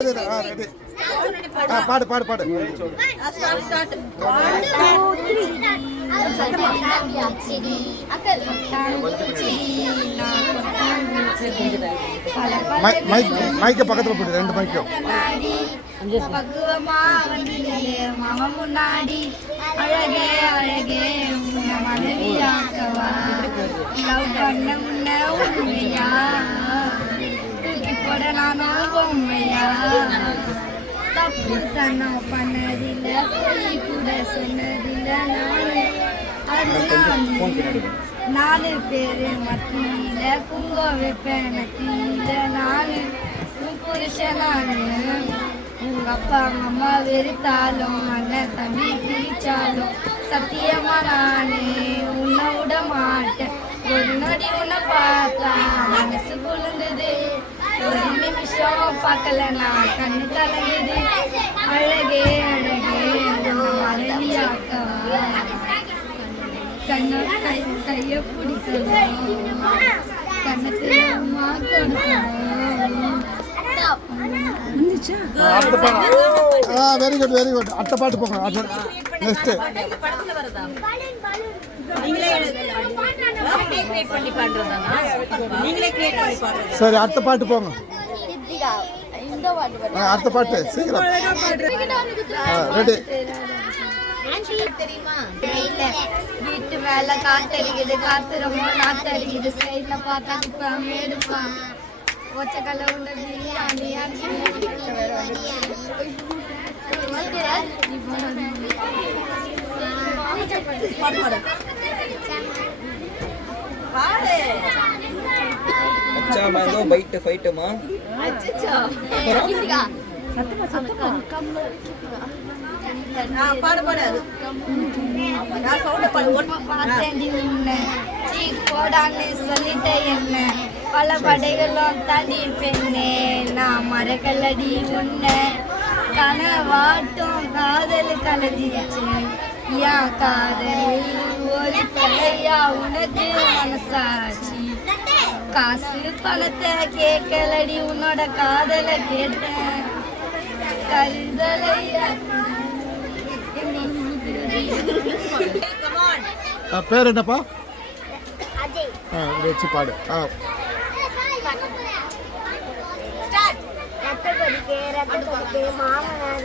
பாடு பாடு பாடு. மைக்க பக்கத்துல போட்டு ரெண்டு மைக்கும் பக்குவமா மாமா முன்னாடி அழகே அழகே மனைவியாக்கவா லவ் பண்ண முன்ன உண்மையா தூக்கி போட நானும் பொம்மையா தப்பு தன்னம் பண்ணதில்லை போய் கூட சொன்னதில்லை நாலு பேரு மத்தியில குங்க வைப்பேன் மத்தியில நானு புருஷனானு உங்க அப்பா அம்மா வெறுத்தாலும் அண்ணன் தம்பி பிடிச்சாலும் சத்தியமா நானு உன்னை விட மாட்டேன் ஒரு நொடி உன்னை பார்த்தா மனசு குழுந்தது ஒரு நிமிஷம் பார்க்கல நான் கண்ணு கலங்குது அழகே அழகே மனைவியாக்கவா கண்ணோட கைய பிடிக்கணும் கண்ணத்துல அம்மா கொடுக்கணும். Very good very good. அடுத்த பாட்டு போங்க. நெக்ஸ்ட் சரி அடுத்த பாட்டு போங்க. அடுத்த பாட்டு சீக்கிரம் ரெடி. வீட்டு மேல காத்தடிக்குது காத்து ரொம்ப நாத்தடிக்குது சைட்ல பார்த்தா இப்ப மேடுப்பா ஒச்சக்கல்ல உள்ள பிரியாணி பைட் ஃபைட்டுமா சொல்லிட்ட என்ன பல படைகளும் தனி பெண்ணே நான் மரக்கல்லடி உன்ன கனவாட்டும் காதல் கலஞ்சிருச்சு என் காதல் ஒரு தலையா உனக்கு மனசாச்சு காசு பணத்தை கேட்கலடி உன்னோட காதலை கேட்டேன் கருதலையா. பேர் என்னப்பா? வச்சு பாடு. மாமனார்